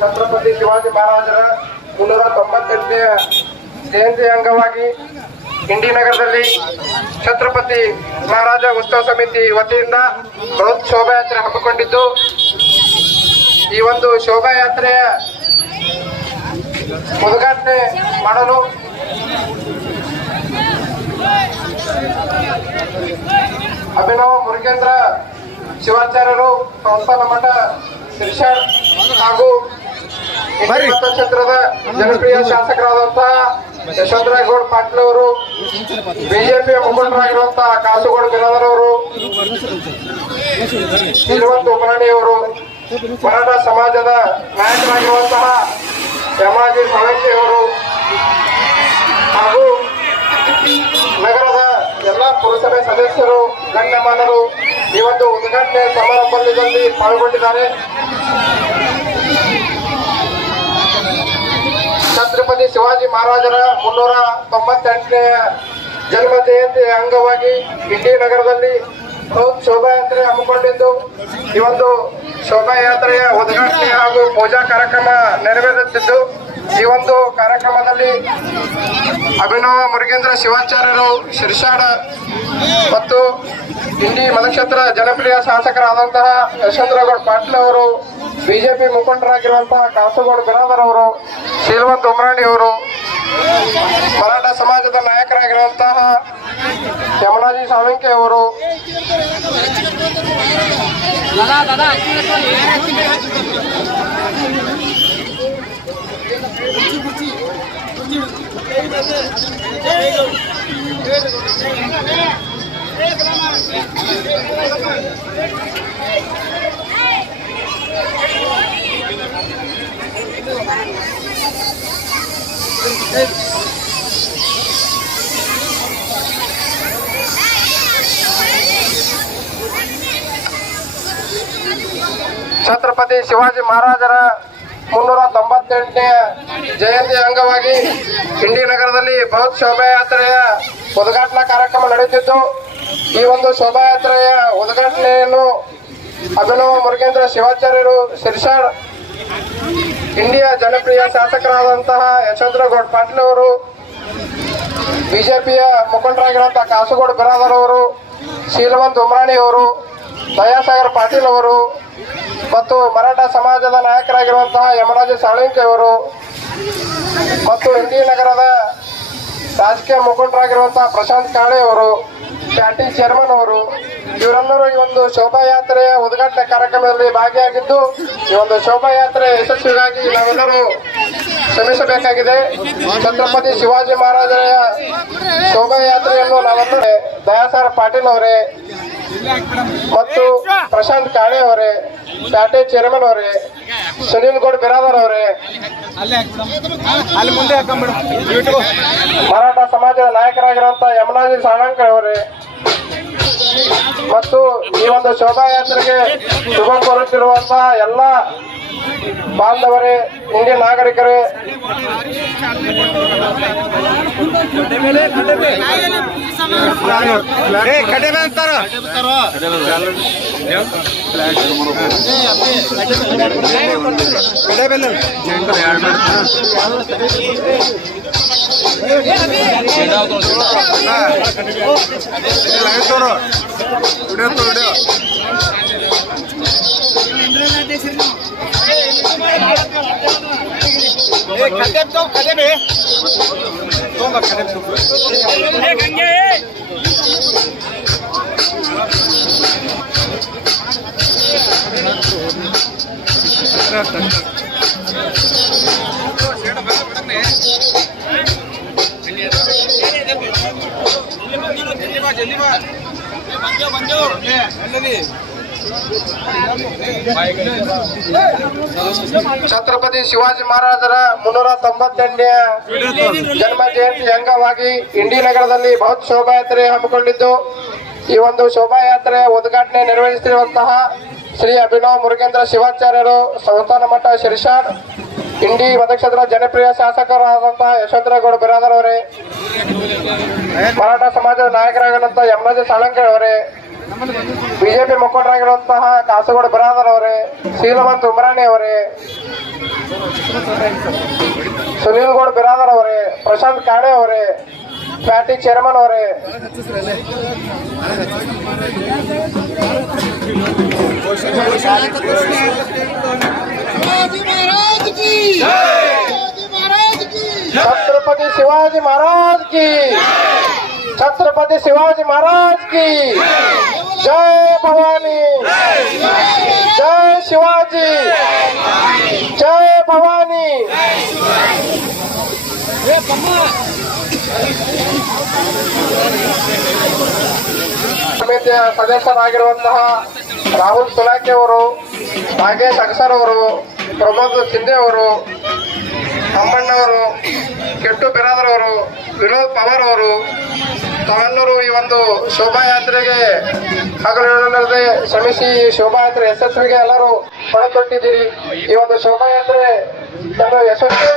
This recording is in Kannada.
ಛತ್ರಪತಿ ಶಿವಾಜಿ ಮಹಾರಾಜರ 398ನೇ ಜಯಂತಿ ಅಂಗವಾಗಿ ಇಂಡಿ ನಗರದಲ್ಲಿ ಛತ್ರಪತಿ ಮಹಾರಾಜ ಉತ್ಸವ ಸಮಿತಿ ವತಿಯಿಂದ ಬೃಹತ್ ಶೋಭಾಯಾತ್ರೆ ಹಮ್ಮಿಕೊಂಡಿದ್ದು, ಈ ಒಂದು ಶೋಭಾಯಾತ್ರೆಯ ಉದ್ಘಾಟನೆ ಮಾಡಲು ಅಭಿನವ ಮುರುಗೇಂದ್ರ ಶಿವಾಚಾರ್ಯರು, ಸಂಸ್ಥಾನ ಮಠ ಶಿರ್ಷಾಡ್ ಹಾಗೂ ಮತಕ್ಷೇತ್ರದ ಜನಪ್ರಿಯ ಶಾಸಕರಾದಂತಹ ಯಶವಂತರಾಯಗೌಡ ಪಾಟೀಲ್ ಅವರು, ಬಿಜೆಪಿಯ ಮುಖಂಡರಾಗಿರುವಂತಹ ಕಾಸುಗೌಡ ಬಿರಾದರ್ ಅವರು, ಶ್ರೀನಿವಾಸ ಉಮರಾಣಿ ಅವರು, ಮರಾಠ ಸಮಾಜದ ನಾಯಕರಾಗಿರುವಂತಹ ಯಮಾಜಿ ಸಾಳಂಕಿ ಅವರು ಹಾಗೂ ನಗರದ ಎಲ್ಲ ಪುರಸಭೆ ಸದಸ್ಯರು, ಗಣ್ಯಮಾನರು ಈ ಒಂದು ಉದ್ಘಾಟನೆ ಸಮಾರಂಭದಲ್ಲಿ ಪಾಲ್ಗೊಂಡಿದ್ದಾರೆ. ಛತ್ರಪತಿ ಶಿವಾಜಿ ಮಹಾರಾಜರ 398ನೇ ಜನ್ಮ ಜಯಂತಿ ಅಂಗವಾಗಿ ಇಂಡಿ ನಗರದಲ್ಲಿ ಬೃಹತ್ ಶೋಭಾಯಾತ್ರೆ ಹಮ್ಮಿಕೊಂಡಿದ್ದು, ಈ ಒಂದು ಶೋಭಾಯಾತ್ರೆಯ ಉದ್ಘಾಟನೆ ಹಾಗೂ ಪೂಜಾ ಕಾರ್ಯಕ್ರಮ ನೆರವೇರುತ್ತಿದ್ದು, ಈ ಒಂದು ಕಾರ್ಯಕ್ರಮದಲ್ಲಿ ಅಭಿನವ ಮುರುಗೇಂದ್ರ ಶಿವಾಚಾರ್ಯರು ಶಿರ್ಷಾಡ ಮತ್ತು ಇಂಡಿ ಮತಕ್ಷೇತ್ರ ಜನಪ್ರಿಯ ಶಾಸಕರಾದಂತಹ ಯಶವಂತರಾಯಗೌಡ ಪಾಟೀಲ್ ಅವರು, ಬಿಜೆಪಿ ಮುಖಂಡರಾಗಿರುವಂತಹ ಕಾಸುಗೌಡ ಬಿರಾದರ್ ಅವರು, ಶ್ರೀನಿವಾಸ ಉಮರಾಣಿ ಅವರು, ಮರಾಠ ಸಮಾಜದ ನಾಯಕರಾಗಿರುವಂತಹ ಯಮನಾಜಿ ಸಾಳಂಕಿ ಅವರು, ಛತ್ರಪತಿ ಶಿವಾಜಿ ಮಹಾರಾಜರ 398ನೇ ಜಯಂತಿ ಅಂಗವಾಗಿ ಇಂಡಿ ನಗರದಲ್ಲಿ ಬೃಹತ್ ಶೋಭಾಯಾತ್ರೆಯ ಉದ್ಘಾಟನಾ ಕಾರ್ಯಕ್ರಮ ನಡೆಯುತ್ತಿದ್ದು, ಈ ಒಂದು ಶೋಭಾಯಾತ್ರೆಯ ಉದ್ಘಾಟನೆಯನ್ನು ಅಭಿನವ ಮುರುಗೇಂದ್ರ ಶಿವಾಚಾರ್ಯರು ಶಿರ್ಷಾಡ್, ಇಂಡಿಯ ಜನಪ್ರಿಯ ಶಾಸಕರಾದಂತಹ ಯಶವಂತರಾಯಗೌಡ ಪಾಟೀಲ್ ಅವರು, ಬಿಜೆಪಿಯ ಮುಖಂಡರಾಗಿರುವಂತಹ ಕಾಸುಗೌಡ ಬಿರಾದರ್ ಅವರು, ಶ್ರೀನಿವಾಸ ಉಮರಾಣಿ ಅವರು, ದಯಾಸಾಗರ್ ಪಾಟೀಲ್ ಅವರು ಮತ್ತು ಮರಾಠ ಸಮಾಜದ ನಾಯಕರಾಗಿರುವಂತಹ ಯಮರಾಜ ಸಾಳಂಕಿ ಅವರು ಮತ್ತು ಇಂಡಿ ನಗರದ ರಾಜಕೀಯ ಮುಖಂಡರಾಗಿರುವಂತಹ ಪ್ರಶಾಂತ್ ಕಾಳೆ ಅವರು, ಪ್ಯಾಟಿ ಚೇರ್ಮನ್ ಅವರು, ಇವರೆಲ್ಲರೂ ಈ ಒಂದು ಶೋಭಾಯಾತ್ರೆಯ ಉದ್ಘಾಟನೆ ಕಾರ್ಯಕ್ರಮದಲ್ಲಿ ಭಾಗಿಯಾಗಿದ್ದು, ಈ ಒಂದು ಶೋಭಾಯಾತ್ರೆ ಯಶಸ್ವಿಗಾಗಿ ನಾವೆಲ್ಲರೂ ಶ್ರಮಿಸಬೇಕಾಗಿದೆ. ಛತ್ರಪತಿ ಶಿವಾಜಿ ಮಹಾರಾಜರ ಶೋಭಾಯಾತ್ರೆಯನ್ನು ನಾವೆಲ್ಲರೂ ದಯಾಸಾಗರ್ ಪಾಟೀಲ್ ಅವರೇ ಮತ್ತು ಪ್ರಶಾಂತ್ ಕಾಳೆ ಅವರೇ, ಪ್ಯಾಟೆ ಚೇರ್ಮನ್ ಅವರೇ, ಸುನೀಲ್ ಗೌಡ ಬಿರಾದರ್ ಅವರೇ, ಮರಾಠ ಸಮಾಜದ ನಾಯಕರಾಗಿರುವಂತಹ ಯಮನಾಜಿ ಸಾಳಂಕಿ ಅವರೇ ಮತ್ತು ಈ ಒಂದು ಶೋಭಾಯಾತ್ರೆಗೆ ಶುಭ ಕೋರುತ್ತಿರುವಂತಹ ಎಲ್ಲ ಬಾಂಧವರೇ, ಇಂಡಿಯ ನಾಗರಿಕರೇ, ಛತ್ರಪತಿ ಶಿವಾಜಿ ಮಹಾರಾಜರ 398ನೇ ಜನ್ಮ ಜಯಂತಿ ಅಂಗವಾಗಿ ಇಂಡಿ ನಗರದಲ್ಲಿ ಬೃಹತ್ ಶೋಭಾಯಾತ್ರೆ ಹಮ್ಮಿಕೊಂಡಿದ್ದು, ಈ ಒಂದು ಶೋಭಾಯಾತ್ರೆಯ ಉದ್ಘಾಟನೆ ನೆರವೇರಿಸಿರುವಂತಹ ಶ್ರೀ ಅಭಿನವ ಮುರುಗೇಂದ್ರ ಶಿವಾಚಾರ್ಯರು, ಸಂಸ್ಥಾನ ಮಠ ಶಿರ್ಷಾಡ್, ಇಂಡಿ ಮತಕ್ಷೇತ್ರ ಜನಪ್ರಿಯ ಶಾಸಕರಾದಂತಹ ಯಶವಂತರಾಯಗೌಡ ಬಿರಾದರ್ ಅವರೇ, ಮರಾಠ ಸಮಾಜದ ನಾಯಕರಾಗಿರುವಂತಹ ಯಮರಾಜ ಸಾಳಂಕಿ ಅವರೇ, ಬಿಜೆಪಿ ಮುಖಂಡರಾಗಿರುವಂತಹ ಕಾಸರಗೋಡು ಬಿರಾದರ್ ಅವರೇ, ಶೀಲವಂತ್ ಉಮ್ರಾಣಿ ಅವರೇ, ಸುನೀಲ್ ಗೌಡ್ ಬಿರಾದರ್ ಅವರೇ, ಪ್ರಶಾಂತ್ ಕಾಡೆ ಅವರೇ, ಪ್ಯಾಟಿ ಚೇರ್ಮನ್ ಅವರೇ, छत्रपति शिवाजी महाराज की, छत्रपति शिवाजी महाराज की जय भवानी, जय शिवाजी, जय भवानी। ಸಮಿತಿಯ ಸದಸ್ಯರಾಗಿರುವಂತಹ ರಾಹುಲ್ ಸುಲಾಕೆ ಅವರು, ನಾಗೇಶ್ ಅಗಸರ್ ಅವರು, ಪ್ರಮೋದ್ ಸಿಂಧೆ ಅವರು, ಅಮ್ಮಣ್ಣವರು, ಕೆಟ್ಟು ಬಿರಾದರ್ ಅವರು, ವಿನೋದ್ ಪವಾರ್ ಅವರು, ತಾವೆಲ್ಲರೂ ಈ ಒಂದು ಶೋಭಾಯಾತ್ರೆಗೆ ಹಗಲಿರುಳದೆ ಶ್ರಮಿಸಿ ಶೋಭಾಯಾತ್ರೆ ಯಶಸ್ವಿಗೆ ಎಲ್ಲರೂ ಪಣ ತೊಟ್ಟಿದ್ದೀರಿ. ಈ ಒಂದು ಶೋಭಾಯಾತ್ರೆ ಯಶಸ್ವಿ